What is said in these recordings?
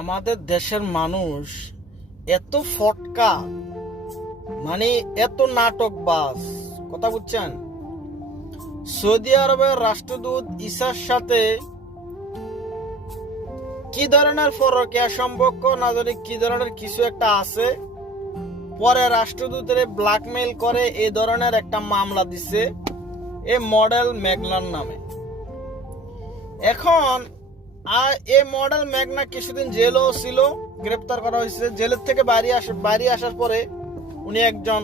আমাদের দেশের মানুষ এত ফটকা, মানে এত নাটকবাজ, কথা বুঝছেন? সৌদি আরবের রাষ্ট্রদূত ঈসার সাথে কি ধরনের পরকীয়া সম্পর্ক না জানি কি ধরনের কিছু একটা আছে, পরে রাষ্ট্রদূতের ব্ল্যাকমেইল করে এই ধরনের একটা মামলা দিছে এ মডেল মেঘনার নামে। এখন এই মডেল মেঘনা কিছুদিন জেলও ছিল, গ্রেপ্তার করা হয়েছে। জেলের থেকে বাইরে আসার পরে উনি একজন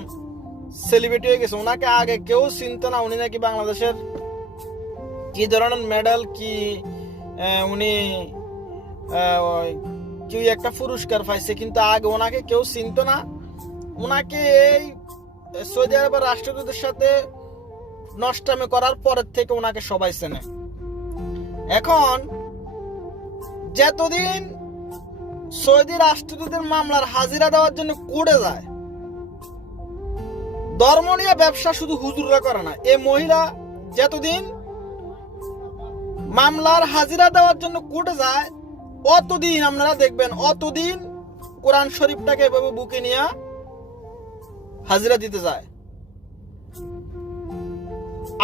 সেলিব্রিটি হয়ে গেছে। ওনাকে আগে কেউ চিনত না। উনি নাকি বাংলাদেশের কি ধরনের মেডেল কি উনি কি একটা পুরস্কার পাইছে, কিন্তু আগে ওনাকে কেউ চিনত না। ওনাকে এই সৌদি আরবের রাষ্ট্রদূতের সাথে নষ্টামি করার পরের থেকে ওনাকে সবাই চেনে। এখন যতদিন সৌদি রাষ্ট্রদূতের মামলার হাজিরা দেওয়ার জন্য কোর্টে যায়, ধর্ম নিয়ে ব্যবসা শুধু হুজুররা করে না, এই মহিলা যতদিন মামলার হাজিরা দেওয়ার জন্য কোর্টে যায়, অতদিন আপনারা দেখবেন অতদিন কোরআন শরীফটাকে এভাবে বুকে নিয়ে হাজিরা দিতে যায়।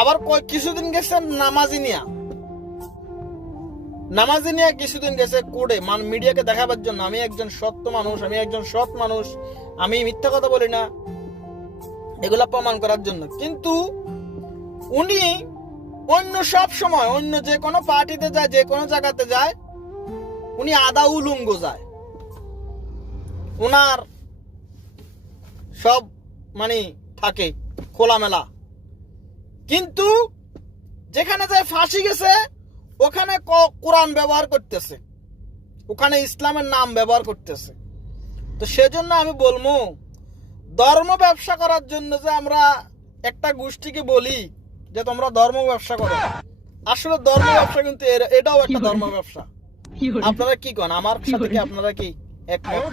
আবার কিছুদিন গেছে নামাজি নিয়ে কিছুদিন গেছে কোর্টে, মিডিয়াকে দেখাবার জন্য আমি একজন সৎ মানুষ, আমি মিথ্যা কথা বলি না, এগুলা প্রমাণ করার জন্য। কিন্তু উনি অন্য সব সময় অন্য যে কোনো পার্টিতে যায়, যে কোনো জায়গাতে যায়, উনি আদা উলঙ্গ যায়। উনার সব থাকে খোলামেলা। কিন্তু যেখানে যায় ফাঁসি গেছে, ওখানে কোরআন ব্যবহার করতেছে, ওখানে ইসলামের নাম ব্যবহার করতেছে। তো সেজন্য আমি বলবো, ধর্ম ব্যবসা করার জন্য যে আমরা একটা গোষ্ঠীকে বলি যে তোমরা ধর্ম ব্যবসা করো, আসলে ধর্ম ব্যবসা কিন্তু এটাও একটা ধর্ম ব্যবসা। আপনারা কি করেন? আমার সাথে কি আপনারা কি একমত?